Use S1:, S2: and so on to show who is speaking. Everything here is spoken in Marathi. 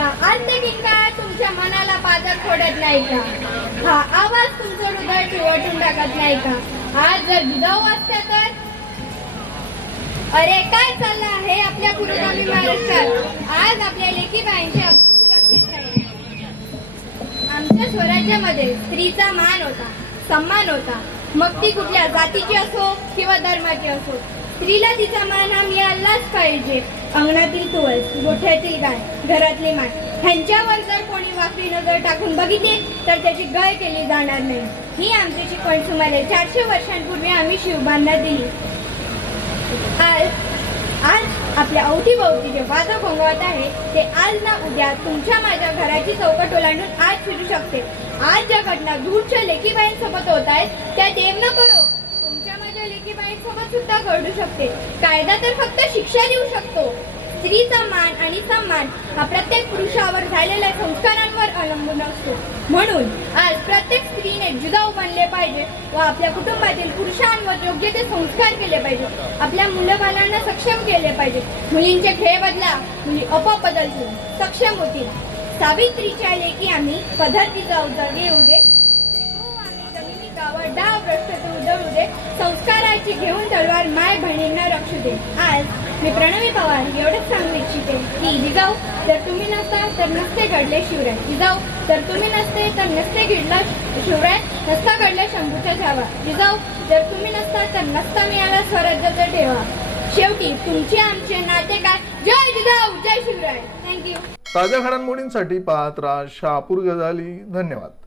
S1: या काळात तुमच्या मनाला पाजर फोडत नाही का? हा आवाज तुमचं हृदय चिवटून टाकत नाही का? आज जर दुधाऊ असत्या तर? अरे काय चाललं आहे आपल्या पुरोगामी महाराष्ट्रात? आज आपल्या लेखी बाईंचे सुरक्षित नाही. आमच्या स्वराज्यामध्ये स्त्रीचा मान होता सन्मान होता. मग ती कुठल्या जातीची असो किंवा धर्माची असो स्त्रीला तिचा मान हा मिळालाच पाहिजे. अंगणातील तुळस गोठ्यातील गाय घरातले मान ह्यांच्यावर जर कोणी वाकडी नजर टाकून बघितली तर त्याची गय केली जाणार नाही. ही आमची शिकवण सुमारे चारशे वर्षांपूर्वी आम्ही शिवबांना दिली. आज आपल्या अवतीभोवती जे वादळ घोंगवत आहे ते आज ना उद्या तुमच्या माझ्या घराची चौकट ओलांडून आज फिरू शकते. आज ज्या घटना दूरच्या लेकीबाईंसोबत होत आहेत त्या देव न करो तुमच्या माझ्या लेकीबाईंसोबत सुद्धा घडू शकते. कायदा तर फक्त शिक्षा देऊ शकतो. स्त्रीचा मान आणि सन्मान हा प्रत्येक पुरुषावर झालेल्या संस्कारांवर म्हणून आज प्रत्येक स्त्रीने जुदाऊ बनले पाहिजे व आपल्या कुटुंबातील पुरुषांवर योग्य ते संस्कार केले पाहिजे. आपल्या मुलंबालांना सक्षम केले पाहिजे. मुलींचे खेळ बदला मुली आपोआप बदलतील सक्षम होतील. सावित्रीच्या लेखी आम्ही पद्धतीचा उदर घेऊ दे शिकवू डाव भ्रष्ट तो दे संस्काराची घेऊन तलवार माय बहिणींना रक्षू दे. आज मी प्रणवी पवार एवढंच सांगू इच्छिते की जिजाऊ जर तुम्ही नसता तर नसते घडले शिवराय. जिजाऊ जर तुम्ही नसते तर नसते घडला शिवराय. नसता घडला शंभूच्या छावा जिजाऊ जर तुम्ही नसता तर नसता मिळाला स्वराज्याचा ठेवा. शेवटी तुमचे आमचे नाते काय जय जिजाऊ जय शिवराय. थँक्यू
S2: ताज्या घडामोडींसाठी पाहत राहा शहापूर गजाली. धन्यवाद.